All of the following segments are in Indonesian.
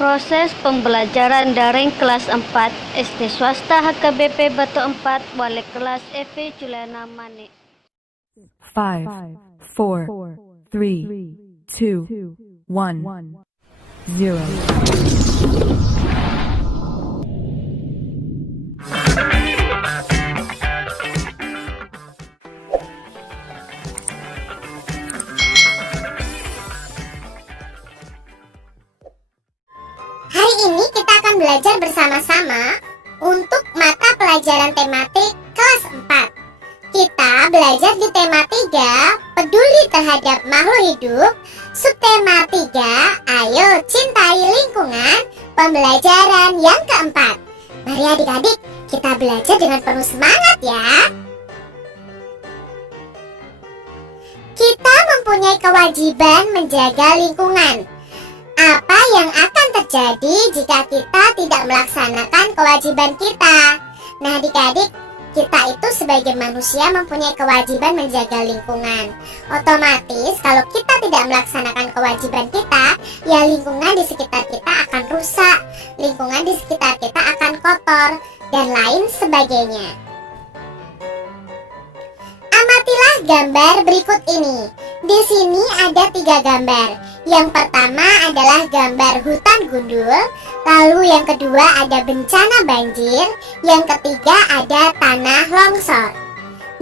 Proses pembelajaran daring kelas 4 SD swasta HKBP Batu 4 wali kelas Evi Juliana Mani. 5, 4, 3, 2, 1, 0. Hari ini kita akan belajar bersama-sama untuk mata pelajaran tematik kelas 4. Kita belajar di tema 3, peduli terhadap makhluk hidup. Subtema 3, ayo cintai lingkungan, pembelajaran yang keempat. Mari adik-adik, kita belajar dengan penuh semangat ya. Kita mempunyai kewajiban menjaga lingkungan. Apa yang akan terjadi jika kita tidak melaksanakan kewajiban kita? Nah adik-adik, kita itu sebagai manusia mempunyai kewajiban menjaga lingkungan. Otomatis kalau kita tidak melaksanakan kewajiban kita, ya lingkungan di sekitar kita akan rusak, lingkungan di sekitar kita akan kotor, dan lain sebagainya. Amatilah gambar berikut ini. Di sini ada 3 gambar. Yang pertama adalah gambar hutan gundul, lalu yang kedua ada bencana banjir, yang ketiga ada tanah longsor.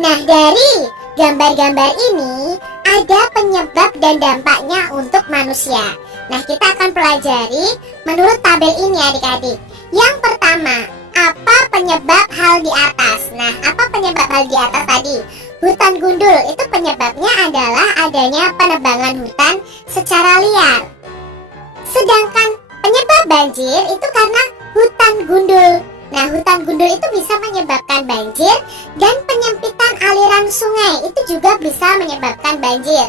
Nah, dari gambar-gambar ini ada penyebab dan dampaknya untuk manusia. Nah, kita akan pelajari menurut tabel ini adik-adik. Yang pertama, apa penyebab hal di atas? Nah, apa penyebab hal di atas tadi? Hutan gundul itu penyebabnya adalah adanya penebangan hutan secara liar. Sedangkan penyebab banjir itu karena hutan gundul. Nah, hutan gundul itu bisa menyebabkan banjir, dan penyempitan aliran sungai itu juga bisa menyebabkan banjir.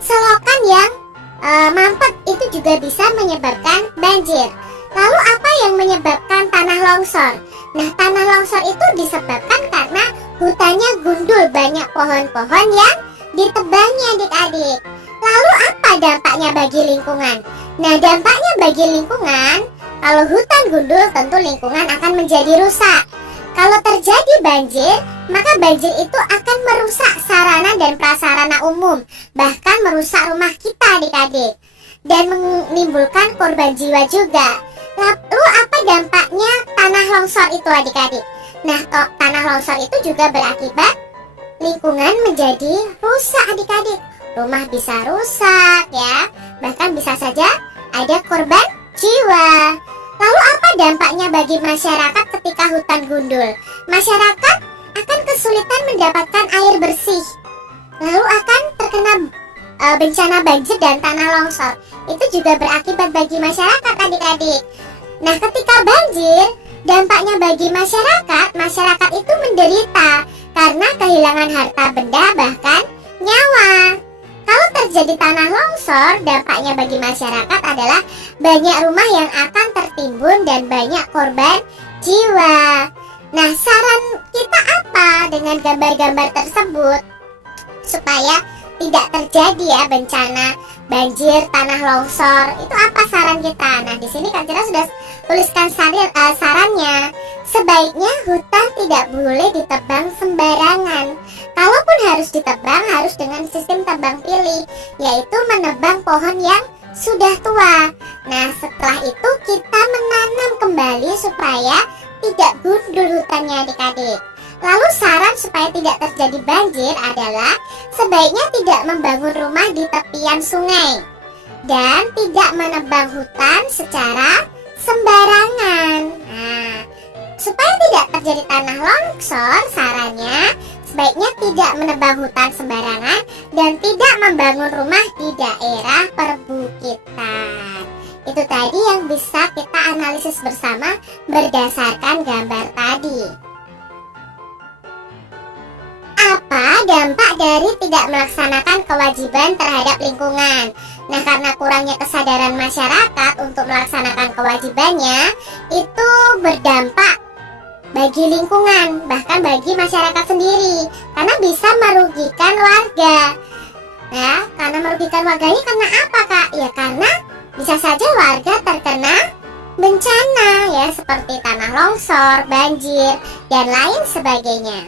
Selokan yang mampet itu juga bisa menyebabkan banjir. Lalu apa yang menyebabkan tanah longsor? Nah, tanah longsor itu disebabkan karena hutannya gundul, banyak pohon-pohon yang ditebangnya adik-adik. Lalu apa dampaknya bagi lingkungan? Nah, dampaknya bagi lingkungan, kalau hutan gundul tentu lingkungan akan menjadi rusak. Kalau terjadi banjir, maka banjir itu akan merusak sarana dan prasarana umum, bahkan merusak rumah kita adik-adik, dan menimbulkan korban jiwa juga. Lalu apa dampaknya tanah longsor itu adik-adik? Nah, tanah longsor itu juga berakibat lingkungan menjadi rusak adik-adik. Rumah bisa rusak ya, bahkan bisa saja ada korban jiwa. Lalu apa dampaknya bagi masyarakat ketika hutan gundul? Masyarakat akan kesulitan mendapatkan air bersih, lalu akan terkena bencana banjir dan tanah longsor. Itu juga berakibat bagi masyarakat adik-adik. Nah, ketika banjir, dampaknya bagi masyarakat, masyarakat itu menderita karena kehilangan harta benda bahkan nyawa. Kalau terjadi tanah longsor, dampaknya bagi masyarakat adalah banyak rumah yang akan tertimbun dan banyak korban jiwa. Nah, saran kita apa dengan gambar-gambar tersebut? Supaya tidak terjadi ya bencana banjir, tanah longsor. Itu apa saran kita? Nah, di sini Kak Cira sudah tuliskan sarannya. Sebaiknya hutan tidak boleh ditebang sembarangan. Kalaupun harus ditebang, harus dengan sistem tebang pilih, yaitu menebang pohon yang sudah tua. Nah, setelah itu kita menanam kembali supaya tidak gundul hutannya adik-adik. Lalu saran supaya tidak terjadi banjir adalah sebaiknya tidak membangun rumah di tepian sungai dan tidak menebang hutan secara sembarangan. Nah, supaya tidak terjadi tanah longsor, sarannya sebaiknya tidak menebang hutan sembarangan dan tidak membangun rumah di daerah perbukitan. Itu tadi yang bisa kita analisis bersama berdasarkan gambar tadi. Apa dampak dari tidak melaksanakan kewajiban terhadap lingkungan? Nah, karena kurangnya kesadaran masyarakat untuk melaksanakan kewajibannya, itu berdampak bagi lingkungan, bahkan bagi masyarakat sendiri, karena bisa merugikan warga. Nah, karena merugikan warga ini karena apa, Kak? Ya karena bisa saja warga terkena bencana ya, seperti tanah longsor, banjir, dan lain sebagainya.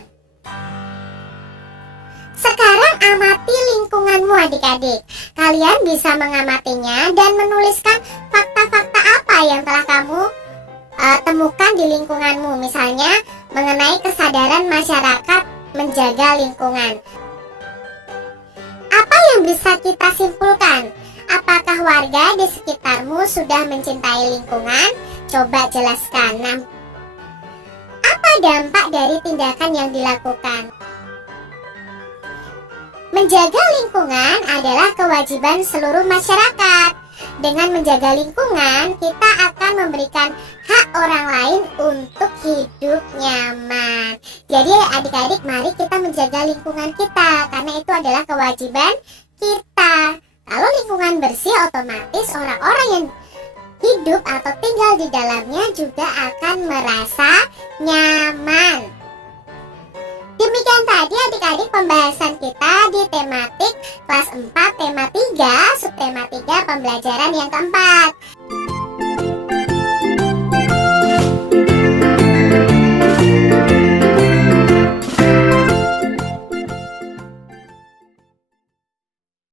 Sekarang amati lingkunganmu adik-adik. Kalian bisa mengamatinya dan menuliskan fakta-fakta apa yang telah kamu temukan di lingkunganmu. Misalnya mengenai kesadaran masyarakat menjaga lingkungan. Apa yang bisa kita simpulkan? Apakah warga di sekitarmu sudah mencintai lingkungan? Coba jelaskan. Nah, apa dampak dari tindakan yang dilakukan? Menjaga lingkungan adalah kewajiban seluruh masyarakat. Dengan menjaga lingkungan, kita akan memberikan hak orang lain untuk hidup nyaman. Jadi adik-adik, mari kita menjaga lingkungan kita, karena itu adalah kewajiban kita. Kalau lingkungan bersih, otomatis orang-orang yang hidup atau tinggal di dalamnya juga akan merasa nyaman. Demikian tadi adik-adik pembahasan kita di tematik kelas 4 tema 3, subtema 3 pembelajaran yang keempat.